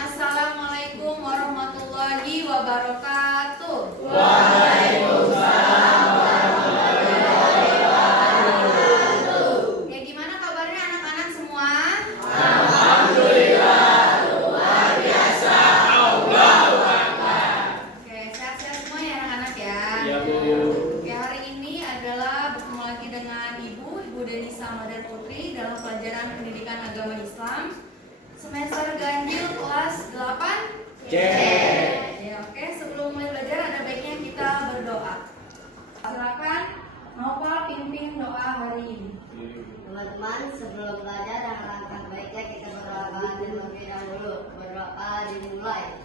Assalamualaikum warahmatullahi wabarakatuh. Waalaikumsalam warahmatullahi wabarakatuh. Ya, gimana kabarnya anak-anak semua? Alhamdulillah, luar biasa. Allahu Akbar. Oke, sehat-sehat semua ya anak-anak ya. Ya, Bu. Oke, hari ini adalah bertemu lagi dengan Ibu Denisa Madar Putri dalam pelajaran pendidikan agama Islam semester ganjil kelas 8 C. Ya, oke, sebelum mulai belajar ada baiknya kita berdoa. Silakan Nopal pimpin doa hari ini. Teman-teman, sebelum belajar yang alangkah baiknya kita berdoa terlebih dahulu. Berdoa dimulai.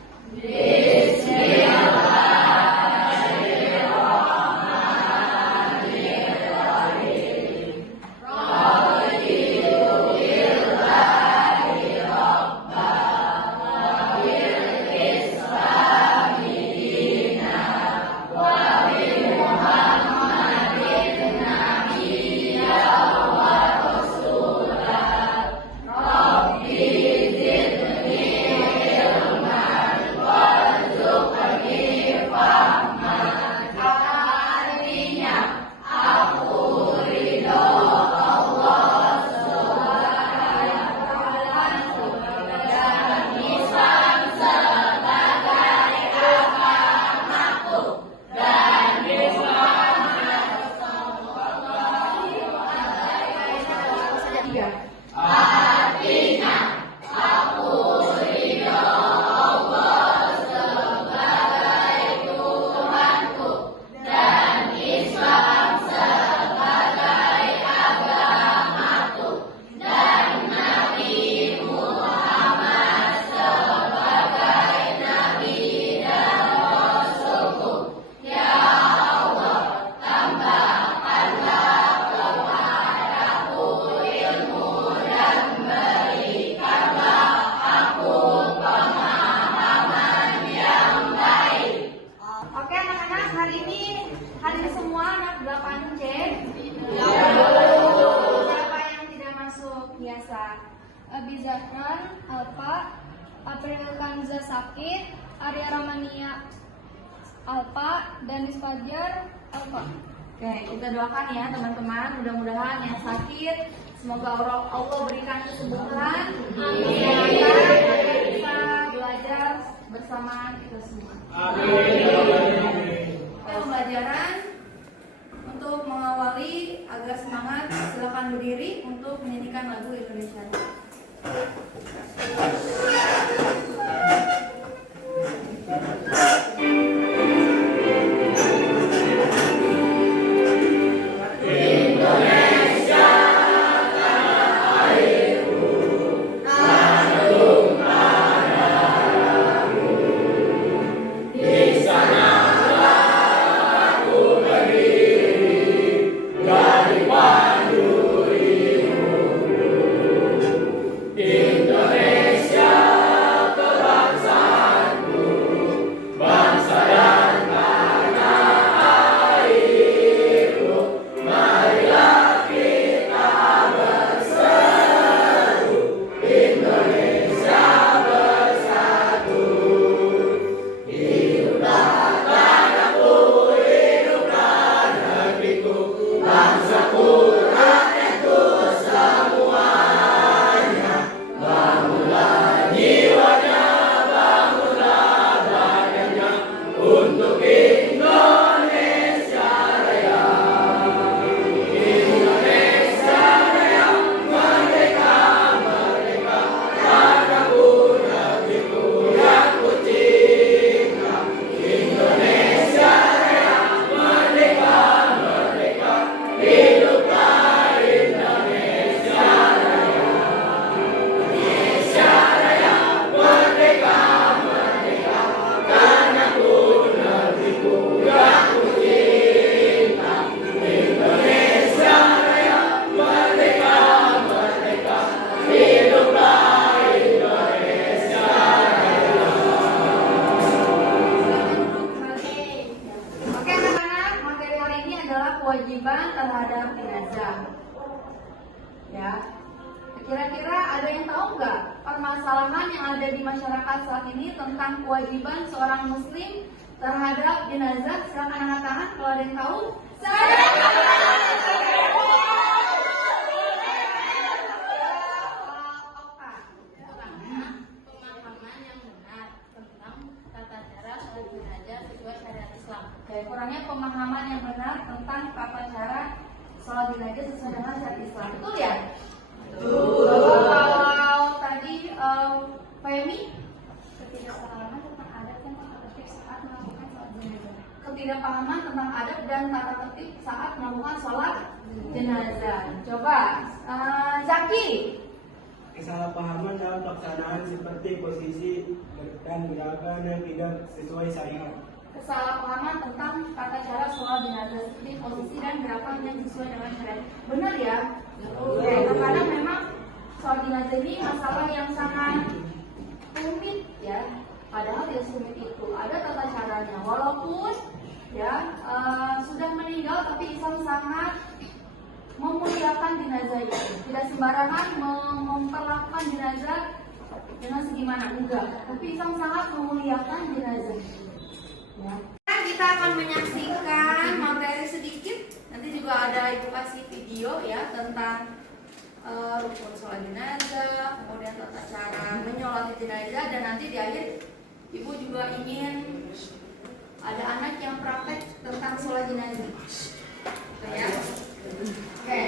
Oke anak-anak, hari ini hadir semua anak 8C. Siapa yang tidak masuk biasa? Abizarnan, Alfa, April Kanza Sakit, Arya Ramania, Alfa, Danis Fajar, Alfa. Oke, kita doakan ya teman-teman, mudah-mudahan yang sakit semoga Allah berikan kesembuhan. Amin. Agar bisa belajar bersama kita semua. Pembelajaran untuk mengawali agar semangat, silakan berdiri untuk menyanyikan lagu Indonesia. Oke anak-anak, materi hari ini adalah kewajiban terhadap jenazah. Ya, kira-kira ada yang tahu nggak permasalahan yang ada di masyarakat saat ini tentang kewajiban seorang muslim terhadap jenazah. Silakan angkat tangan kalau ada yang tahu. Pemahaman yang benar tentang tata cara sholat jenazah sesuai syariat Islam. Oke, kurangnya pemahaman yang benar tentang tata cara sholat jenazah sesuai dengan syariat Islam. Betul ya? Betul. Kalau tadi Femi, Ketidakpahaman tentang adat dan tata tertib saat melakukan sholat jenazah. ketidakpahaman tentang adab dan tata tertib saat melakukan sholat jenazah. Coba, Zaki. Kesalahpahaman dalam pelaksanaan seperti posisi dan gerakan yang tidak sesuai syariat. Kesalahpahaman tentang tata cara sholat jenazah seperti posisi dan gerakan yang sesuai dengan syariat. Benar ya? Oke, terkadang memang sholat jenazah ini masalah yang sangat rumit ya. Padahal tidak rumit itu. Ada tata caranya. Walaupun ya sudah meninggal, tapi Islam sangat memuliakan jenazah itu. Tidak sembarangan memperlakukan jenazah dengan segimana, enggak. Tapi Islam sangat memuliakan jenazah. Ya. Kita akan menyaksikan materi sedikit. Nanti juga ada ibu kasih video ya tentang rukun sholat jenazah, kemudian tata cara menyolati jenazah, dan nanti di akhir ibu juga ingin ada anak yang praktek tentang sholat jenazah. Oke ya. Oke.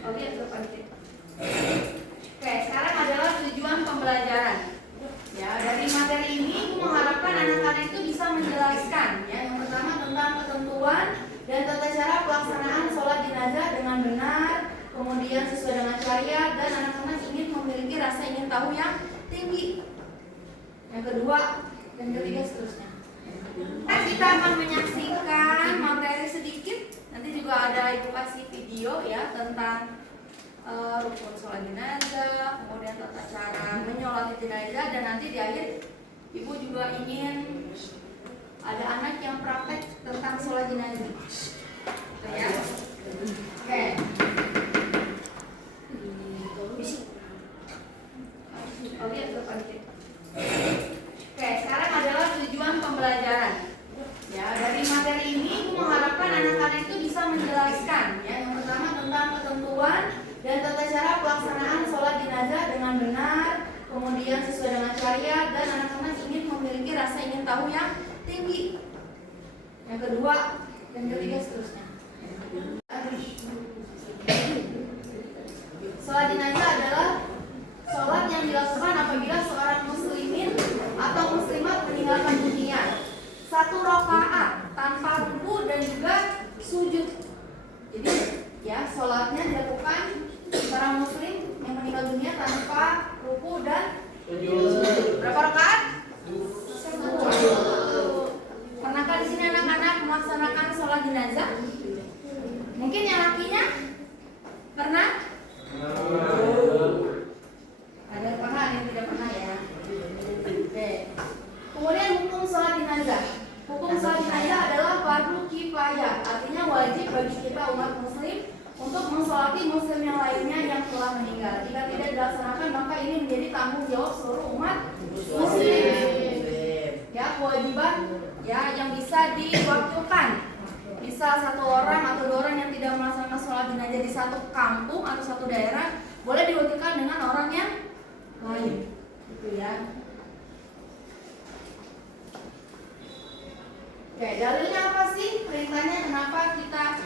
Oh iya, oke, sekarang adalah tujuan pembelajaran. Ya, dari materi ini ibu mengharapkan anak-anak itu bisa menjelaskan ya, yang pertama tentang ketentuan dan tata cara pelaksanaan sholat jenazah dengan benar, kemudian sesuai dengan syariat, dan anak-anak ingin memiliki rasa ingin tahu yang tinggi. Yang kedua dan ketiga seterusnya. Kita akan menyaksikan materi sedikit. Nanti juga ada ibu kasih video ya tentang rukun sholat jenazah, kemudian tata cara menyolati jenazah, dan nanti di akhir ibu juga ingin ada anak yang praktek tentang sholat jenazah. Oke ya. Oke. Oke, sekarang adalah tujuan pembelajaran. Ya, dari materi ini ibu mengharapkan anak-anak itu bisa menjelaskan ya, yang pertama tentang ketentuan dan tata cara pelaksanaan sholat jenazah dengan benar, kemudian sesuai dengan syariat, dan anak-anak ingin memiliki rasa ingin tahu yang tinggi. Yang kedua dan ketiga seterusnya. Sholat jenazah adalah sholat yang dilakukan apabila seorang muslimin atau muslimat meninggalkan dunia. 1 rakaat tanpa ruku dan juga sujud. Jadi ya, sholatnya dilakukan seorang muslim yang meninggal dunia tanpa ruku dan sujud. Berapa rakaat? 1. Pernahkah di sini anak-anak melaksanakan sholat jenazah? Mungkin yang lakinya pernah? Ada yang pernah, ada yang tidak pernah ya. Oke. Kemudian hukum sholat jenazah. Hukum sholat jenazah adalah fardu kifayah, artinya wajib bagi kita umat muslim untuk mensolati muslim yang lainnya yang telah meninggal. Jika tidak dilaksanakan, maka ini menjadi tanggung jawab seluruh umat muslim. Ya, kewajiban ya yang bisa diwakilkan. Bisa 1 orang atau 2 orang yang tidak melaksanakan sholat jenazah di satu kampung atau satu daerah, boleh diwakilkan dengan orang yang lain. Gitu ya. Oke, dalilnya apa sih? Perintahnya kenapa kita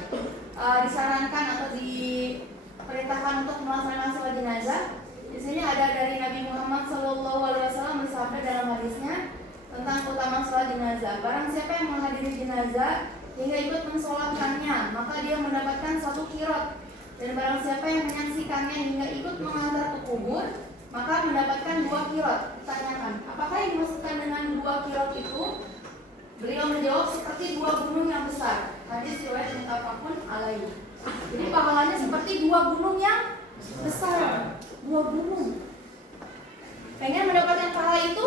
disarankan atau diperintahkan untuk melaksanakan sholat jenazah? Di sini ada dari Nabi Muhammad SAW bersabda dalam hadisnya tentang keutamaan sholat jenazah. Barang siapa yang menghadiri jenazah hingga ikut mensolatkannya, maka dia mendapatkan 1 qiraat. Dan barang siapa yang menyaksikannya hingga ikut mengantar ke kubur, maka mendapatkan 2 qiraat. Ditanyakan, apakah yang dimaksudkan dengan 2 qiraat itu? Beliau menjawab, seperti 2 gunung yang besar. Hadis riwayat muttafaqun alaihi. Jadi pahalanya seperti 2 gunung yang besar. 2 gunung. Pengen mendapatkan pahala itu?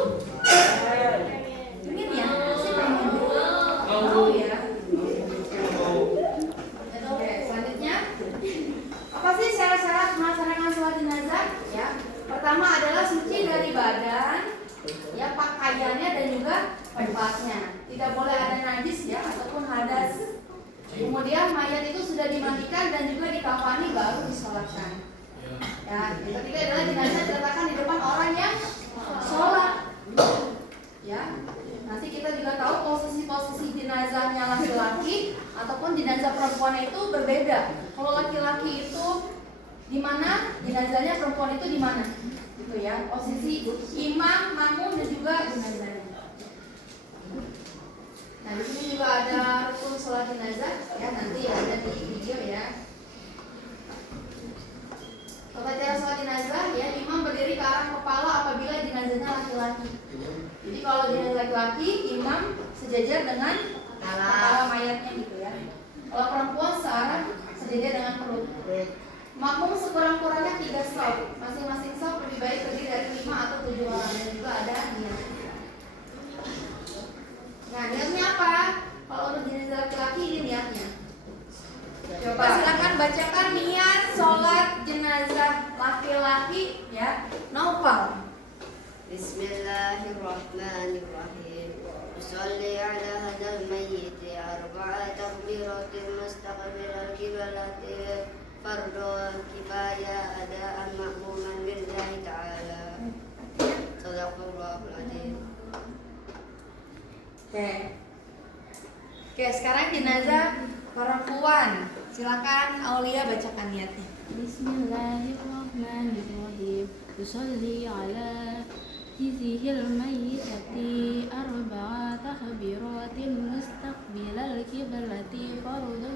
Pengen ya? Pasti pengen. Mau ya? Oke, selanjutnya apa Kemudian mayat itu sudah dimandikan dan juga dikafani baru disolatkan. Ya, yang ketiga adalah jenazah diletakkan di depan orang yang sholat. Ya, nanti kita juga tahu posisi jenazahnya laki-laki ataupun jenazah perempuan itu berbeda. Kalau laki-laki itu di mana, jenazahnya perempuan itu di mana, gitu ya. Posisi imam, makmum dan juga jenazahnya. Nah, di sini juga ada rukun sholat jenazah, ya nanti ada di video ya. Tata cara sholat jenazah, ya imam berdiri ke arah kepala apabila jenazahnya laki-laki. Jadi kalau jenazah laki-laki, imam sejajar dengan kepala mayatnya gitu ya. Kalau perempuan searah sejajar dengan perut. Makmum sekurang-kurangnya 3 shaf. Masing-masing shaf lebih baik terdiri dari 5 atau 7 orang dan juga ada niat. Nah, niatnya apa? Kalau untuk jenazah laki-laki ini niatnya. Coba silakan bacakan niat sholat jenazah laki-laki ya. Naufal. Bismillahirrahmanirrahim. Usolli ala hadal mayyit arba'a takbiratin mustaqbilal qiblati fardhu kifayah adaan ma'muman billahi ta'ala. Shadaqallahul adzim. Oke, sekarang jenazah perempuan. Silakan Aulia bacakan niatnya. Bismillahirrahmanirrahim. Usolli ala hizihil mayyitati arba'a takbiratin mustaqbilal qiblati fardhu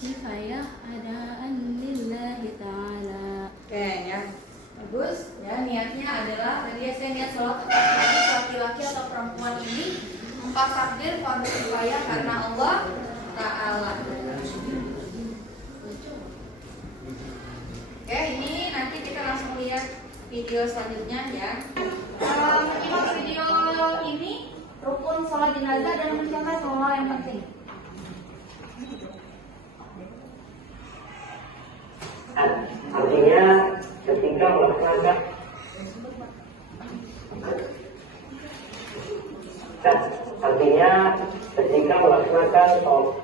kifayah adaan lillahi ta'ala. Oke ya, bagus ya. Niatnya adalah tadi saya niat sholat laki-laki atau perempuan ini 4 takbir fardu kifayah karena Allah Ta'ala. Oke, ini nanti kita langsung lihat video selanjutnya ya. Menyimak video ini rukun sholat jenazah dan mencatat hal yang penting. Artinya ketika melaksanakan sholat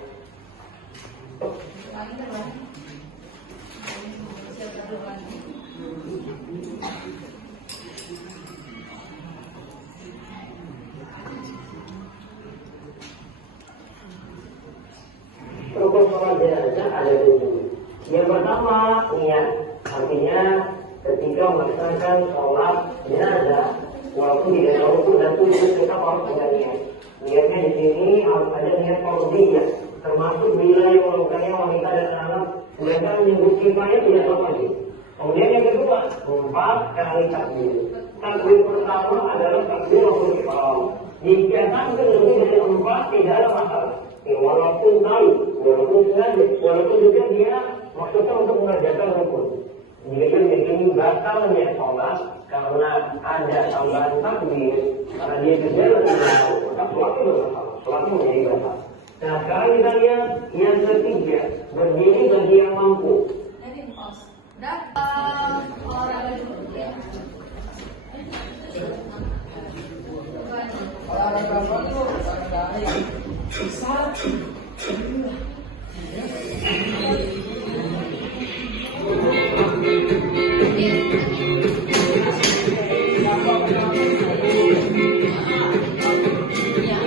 rukun sholat jenazah ada 7. Yang pertama niat, artinya ketika melaksanakan sholat jenazah walaupun tidak ada rukun dan tujuh tetap harus ada niat. Niatnya di sini harus ada niat fardhiyah, termasuk bila yang melakukannya wanita dan anak. Sedangkan menyebut kifayah tidak wajib. Kemudian yang kedua, 4 kali takbir. Takbir pertama adalah takbiratul ihram. Jika takbir lebih dari 4 tidak ada masalah. Walaupun tahu, walaupun sengaja, walaupun juga dia maksudnya untuk mengerjakan rukun. Jika ini batalnya sholat karena ada tambahan takbir, karena dia kerja lebih tahu, maka sholatnya bermasalah. Sholatnya menjadi batal. Nah sekarang kita lihat yang ketiga, berdiri bagi yang mampu. Olahraga dulu ya.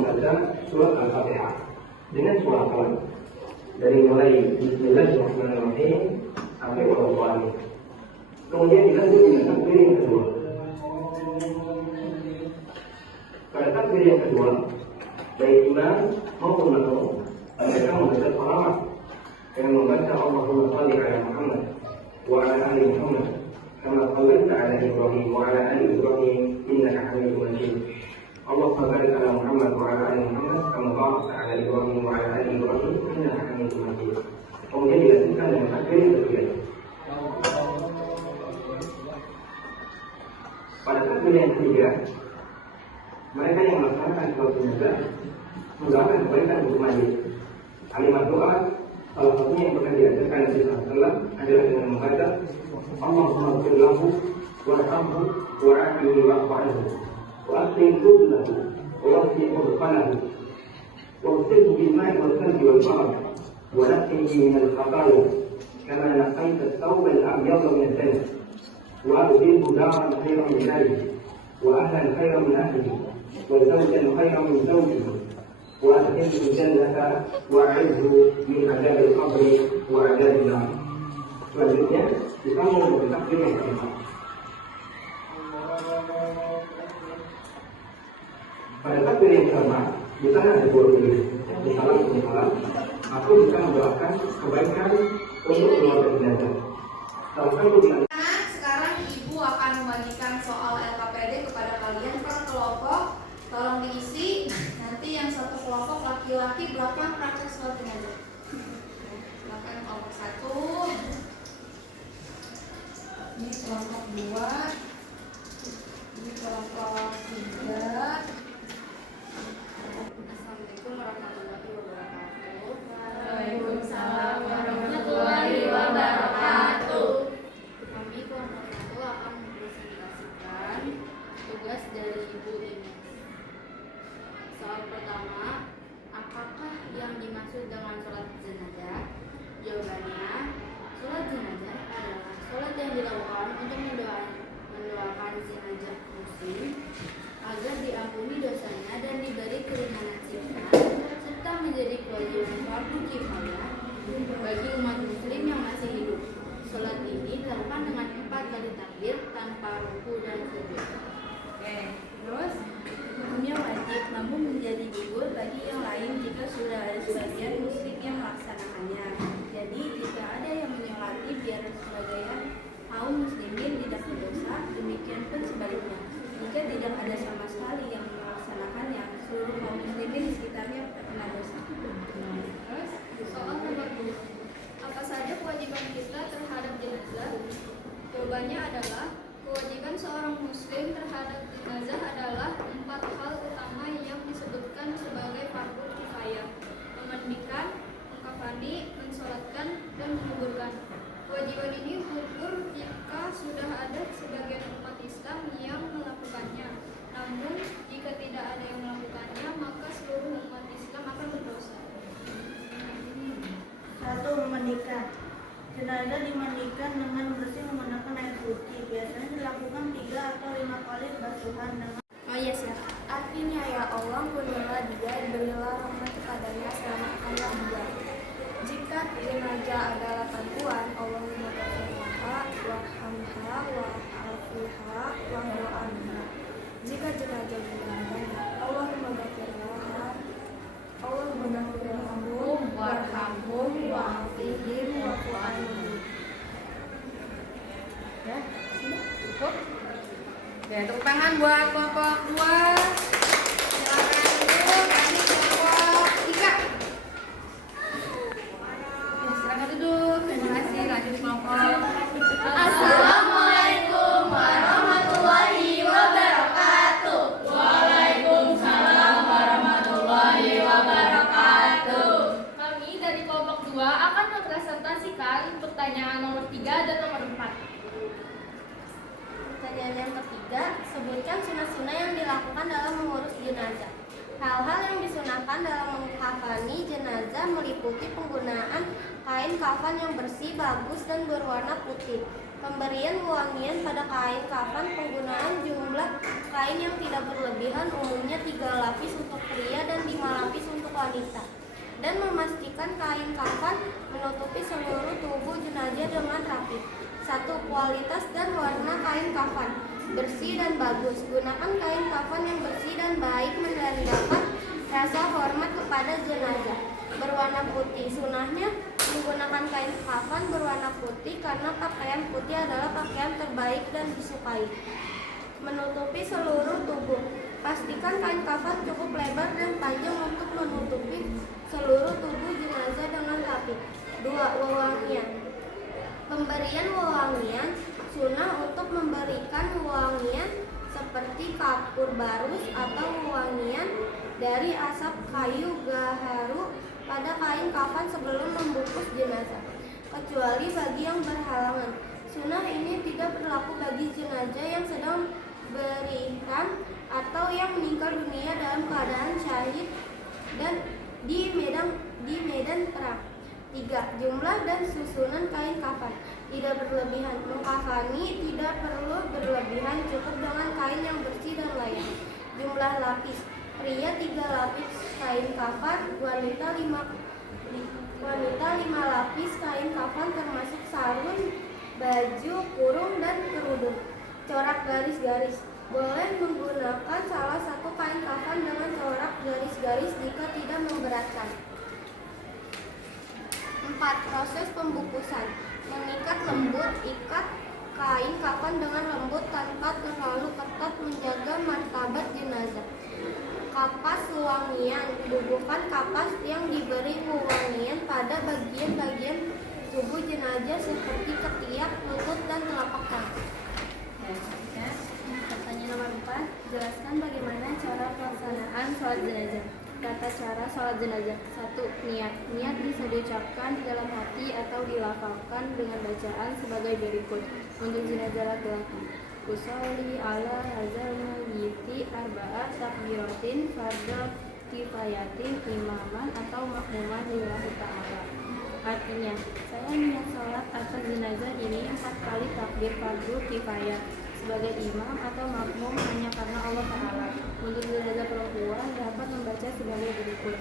membaca surat Al-Fatihah dengan suara pelan dari mulai Bismillahirrahmanirrahim sampai Wallahualam. Kemudian dilanjut dengan takbir yang kedua. Pada takbir yang kedua, baik imam maupun makmum mereka membaca salawat dengan membaca Allahumma shalli ala Muhammad wa ala ali Muhammad kama shallaita ala Ibrahim wa ala ali Ibrahim innaka Hamidum Majid. Allahumma barik ala Muhammad wa ala ali Muhammad kama barakta ala Ibrahim wa ala ali Ibrahim innaka Hamidum Majid. Kemudian dilanjutkan dengan takbir yang ketiga. Pada takbir yang ketiga, mereka yang melaksanakan sholat jenazah mendoakan kebaikan untuk mayit. Kalimat doa salah satunya yang pernah diajarkan Nabi SAW adalah dengan membaca Allahumma ighfir lahu warhamhu wa'afihi wa'fu anhu wa aslim lahu wa wasi urfanahu wa usilhu bil-ma'i wal-thalji wal-barad wa naqqihi min al-khataya kama naqaita ath-thawba al-abyada min ad-danas wa abdilhu daran khayran min darihi wa ahlan khayran min ahlihi wa zawjan khayran min zawjihi وأدخله الجنة وأعذه من عذاب القبر وعذاب النار. Selanjutnya disambung dengan takbir yang keempat. Pada takbir yang keempat, di sana ada dua pilihan, salam. Aku bisa mendoakan kebaikan untuk keluarga jenazah. Salah satu di Sekarang Ibu akan membagikan soal LKPD kepada kalian per kelompok. Tolong diisi. Nanti yang satu kelompok laki-laki belakang praktek sholat jenazah. Belakang kelompok 1. Ini kelompok 2. Ini kelompok 3. Assalamualaikum warahmatullahi wabarakatuh. Waalaikumsalam warahmatullahi wabarakatuh. Kami kelompok 1 akan mempresentasikan tugas dari Ibu Ines. Soal pertama, apakah yang dimaksud dengan sholat jenazah? Jawabannya, sholat jenazah adalah sholat yang dilakukan untuk mendoakan jenazah muslim agar diampuni dosanya dan diberi keringanan siksa, serta menjadi kewajiban fardu kifayah bagi umat muslim yang masih hidup. Sholat ini dilakukan dengan 4 kali takbir tanpa ruku dan sujud. Oke, terus Hukumnya wajib, namun menjadi gugur bagi yang lain jika sudah ada sebagian muslim yang melaksanakannya. Jadi jika ada yang menyolati biar sebagian kaum muslimin tidak berdosa, demikian pun sebaliknya. Jika tidak ada sama sekali yang melaksanakannya, seluruh kaum muslimin di sekitarnya terkena dosa. terus Soal nomor 2. Apa saja kewajiban kita terhadap jenazah? Jawabannya adalah kewajiban seorang muslim terhadap jenazah adalah 4 hal utama yang disebutkan sebagai fardu kifayah: memandikan, mengkafani, mensolatkan, dan menguburkan. Kewajiban ini gugur jika sudah ada sebagian umat Islam yang melakukannya. Namun, jika tidak ada yang melakukannya, maka seluruh umat Islam akan berdosa. 1. Memandikan. Jenazah dimandikan dengan bersih menggunakan air putih. Biasanya dilakukan 3 atau 5 kali basuhan dengan Artinya, ya Allah, ampunilah dia, berilah rahmat kepadanya, selamatkanlah dia. Jika jenazah adalah perempuan, Allahumma ghfirlaha warhamha wa'afiha wa'fu anha. Jika jenazah laki-laki, Allahumma ghfirlaha warhamhum wa'afihim wa'fu anhum. ya, cukup. Ya, tepuk tangan buat kelompok 2. Silakan duduk. Nanti kelompok 3. Ya, silakan duduk. Terima kasih. Lanjut kelompok. Assalamualaikum warahmatullahi wabarakatuh. Waalaikumsalam warahmatullahi wabarakatuh. Kami dari kelompok 2 akan mempresentasikan pertanyaan nomor 3 dan nomor 4. Pertanyaan yang ketiga, sebutkan sunah-sunah yang dilakukan dalam mengurus jenazah. Hal-hal yang disunahkan dalam mengkafani jenazah meliputi penggunaan kain kafan yang bersih, bagus, dan berwarna putih, pemberian wangian pada kain kafan, penggunaan jumlah Kain yang tidak berlebihan umumnya 3 lapis untuk pria dan 5 lapis untuk wanita. Dan memastikan kain kafan menutupi seluruh tubuh jenazah dengan rapi. 1. Kualitas dan warna kain kafan bersih dan bagus. Gunakan kain kafan yang bersih dan baik menandakan rasa hormat kepada jenazah. Berwarna putih. Sunahnya menggunakan kain kafan berwarna putih karena pakaian putih adalah pakaian terbaik dan disukai. Menutupi seluruh tubuh. Pastikan kain kafan cukup lebar dan panjang untuk menutupi seluruh tubuh jenazah dengan rapi. 2. Wewangian. Pemberian wewangian. Sunnah untuk memberikan wewangian seperti kapur barus atau wewangian dari asap kayu gaharu pada kain kafan sebelum membungkus jenazah, kecuali bagi yang berhalangan. Sunnah ini tidak berlaku bagi jenazah yang sedang berihram atau yang meninggal dunia dalam keadaan syahid dan di medan perang. 3. Jumlah dan susunan kain kafan tidak berlebihan. Mengkafani tidak perlu berlebihan, cukup dengan kain yang bersih dan layak. Jumlah lapis. Pria 3 lapis kain kafan, wanita 5 lapis kain kafan termasuk sarung, baju, kurung, dan kerudung. Corak garis-garis. Boleh menggunakan salah satu kain kafan dengan corak garis-garis jika tidak memberatkan. 4. Proses pembungkusan. Mengikat lembut. Ikat kain kafan dengan lembut tanpa terlalu ketat menjaga martabat jenazah. Kapas wewangian. Bubuhkan kapas yang diberi wewangian pada bagian-bagian tubuh jenazah seperti ketiak, lutut, dan telapak kaki. Pertanyaan nomor 4. Jelaskan bagaimana cara pelaksanaan sholat jenazah. Tata cara sholat jenazah. 1. Niat. Niat bisa diucapkan di dalam hati atau dilafalkan dengan bacaan sebagai berikut. Untuk jenazah laki-laki, usolli ala hazal mayyiti arba'at takbiratin fardhu kifayatin imaman atau makmuman lillahi ta'ala. Artinya, saya niat sholat atas jenazah ini 4 kali takbir fardhu kifayah sebagai imam atau makmum hanya karena Allah Ta'ala. Untuk jenazah perempuan dapat membaca sebagai berikut.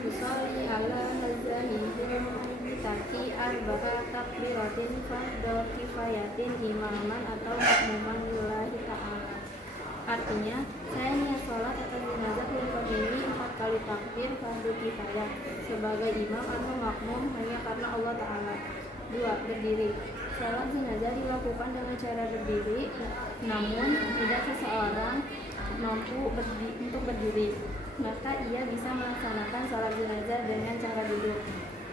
Usolli ala hazanihil mayyitati arba'at takbiratin fardhu kifayatin imaman atau makmuman lillahi ta'ala. Artinya, saya niat sholat atas jenazah perempuan ini 4 kali takbir fardhu kifayah sebagai imam atau makmum hanya karena Allah Ta'ala. 2. Berdiri. Sholat jenazah dilakukan dengan cara berdiri, namun tidak seseorang mampu untuk berdiri, maka ia bisa melaksanakan sholat jenazah dengan cara duduk.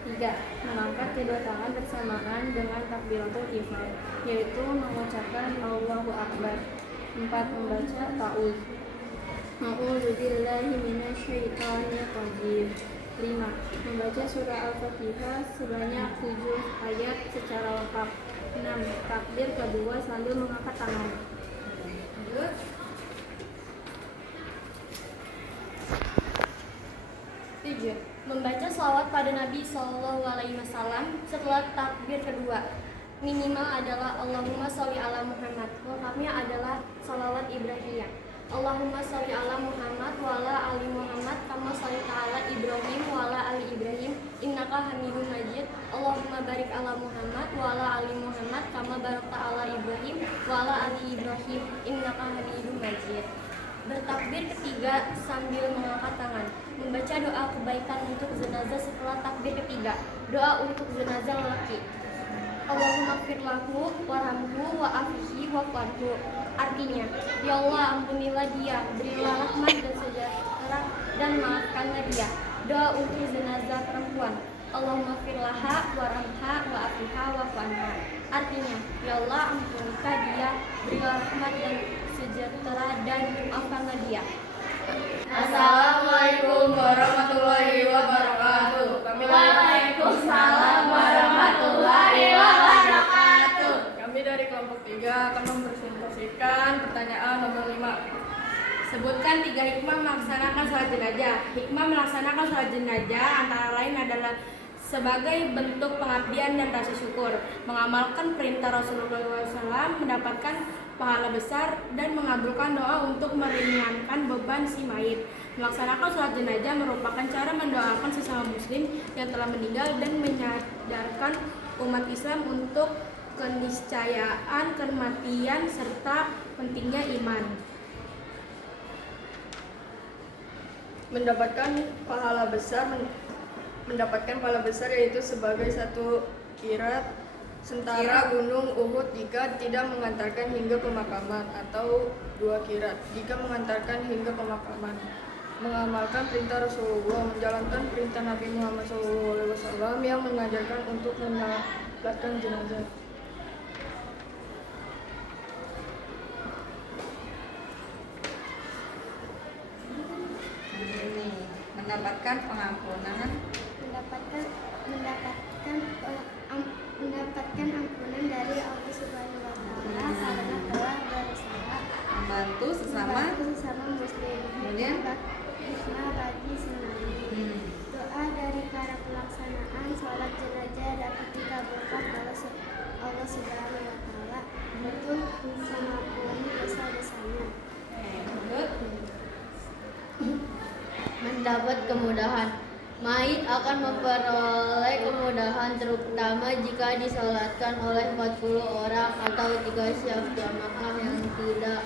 3. Mengangkat kedua tangan bersamaan dengan takbiratul ihram, yaitu mengucapkan Allahu Akbar. 4. Membaca ta'awudz. A'udzu billahi minasyaitonir rajim. 5. Membaca surah Al-Fatihah sebanyak 7 ayat secara lengkap. 6. Takbir kedua sambil mengangkat tangan. 7. Membaca shalawat pada Nabi SAW setelah takbir kedua. Minimal adalah Allahumma sholli ala Muhammad. Lengkapnya adalah shalawat Ibrahimiyah. Allahumma sholli ala Muhammad wa ala ali Muhammad kama shallaita ala Ibrahim wa ala ali Ibrahim innaka Hamidum Majid. Allahumma barik ala Muhammad wa ala ali Muhammad kama barakta ala Ibrahim wa ala ali Ibrahim innaka Hamidum Majid. Bertakbir ketiga sambil mengangkat tangan. Membaca doa kebaikan untuk jenazah setelah takbir ketiga. Doa untuk jenazah lelaki. Allahumma firlahu warhamhu wa'afihi wa'fadhu. Artinya, ya Allah ampunilah dia, berilah rahmat dan sejahtera dan maafkanlah dia. Doa untuk jenazah perempuan. Allahumma firlaha warhamha wa'afiha wa'fanha. Artinya, ya Allah ampunilah dia, berilah rahmat dan sejahtera dan maafkanlah dia. Assalamualaikum warahmatullahi wabarakatuh. Waalaikumsalam warahmatullahi wabarakatuh. Kami dari kelompok 3 akan mempresentasikan pertanyaan nomor 5. Sebutkan 3 hikmah melaksanakan sholat jenazah. Hikmah melaksanakan sholat jenazah antara lain adalah sebagai bentuk pengabdian dan rasa syukur, mengamalkan perintah Rasulullah SAW, mendapatkan pahala besar dan mengabulkan doa untuk meringankan beban si mayit. Melaksanakan sholat jenazah merupakan cara mendoakan sesama muslim yang telah meninggal dan menyadarkan umat Islam untuk keniscayaan kematian serta pentingnya iman. Mendapatkan pahala besar yaitu sebagai satu qirat sentara gunung Uhud jika tidak mengantarkan hingga pemakaman, atau 2 qirat jika mengantarkan hingga pemakaman. Mengamalkan perintah Rasulullah, menjalankan perintah Nabi Muhammad SAW yang mengajarkan untuk menyolatkan jenazah. Mendapatkan pengampunan mendapatkan ampunan dari Allah Subhanahu wa taala karena telah berusaha membantu sesama muslim. Kemudian Hikmah bagi semuanya. Doa dari para pelaksanaan sholat jenazah dapat dikabulkan oleh Allah Subhanahu wa taala untuk mengampuni dosa-dosanya. Mendapat kemudahan. Mayit akan memperoleh kemudahan terutama jika disolatkan oleh 40 orang atau 3 syaf jamaah yang tidak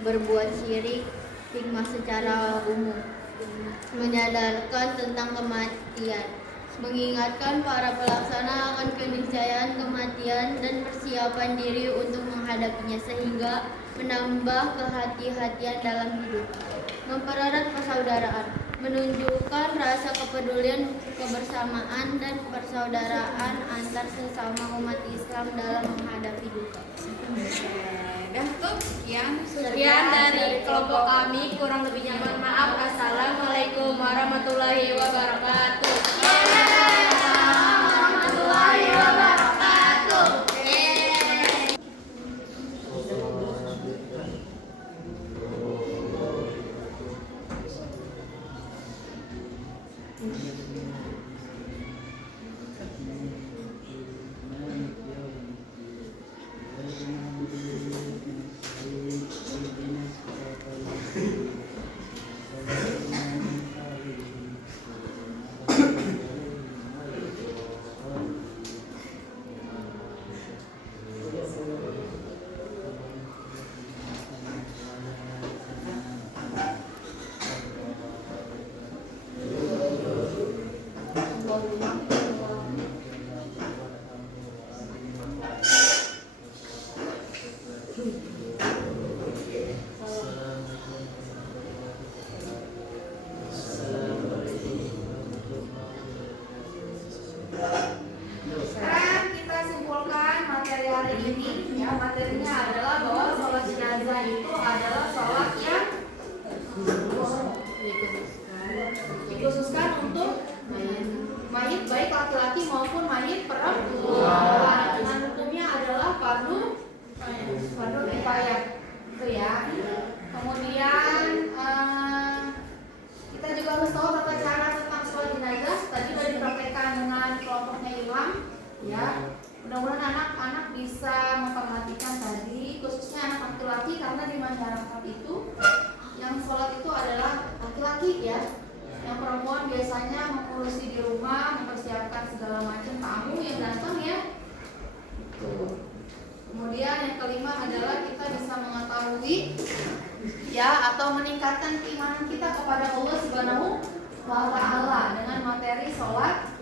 berbuat syirik. Hikmah secara umum menyadarkan tentang kematian, mengingatkan para pelaksana akan keniscayaan kematian dan persiapan diri untuk menghadapinya sehingga menambah kehati-hatian dalam hidup. Mempererat persaudaraan, menunjukkan rasa kepedulian, kebersamaan, dan persaudaraan antar sesama umat Islam dalam menghadapi duka. dan Sekian dari kelompok kami, kurang lebihnya mohon maaf. Assalamualaikum warahmatullahi wabarakatuh. Sekarang kita simpulkan materi hari ini. Ya, materinya adalah bahwa sholat jenazah itu adalah sholat yang dikhususkan untuk mayit baik laki-laki maupun mayit perempuan. Dengan hukumnya adalah fardu kifayah. Itu ya. Kemudian kita juga harus tahu tata cara tentang sholat jenazah. Tadi sudah dipraktekkan dengan kelompoknya Ilham. Ya, mudah-mudahan anak-anak bisa memperhatikan tadi, khususnya anak laki-laki, karena di masyarakat itu yang sholat itu adalah laki-laki ya. Yang perempuan biasanya mengurusi di rumah, mempersiapkan segala macam tamu yang datang ya. Kemudian yang kelima adalah kita bisa mengetahui ya atau meningkatkan keimanan kita kepada Allah Subhanahu wa taala dengan materi sholat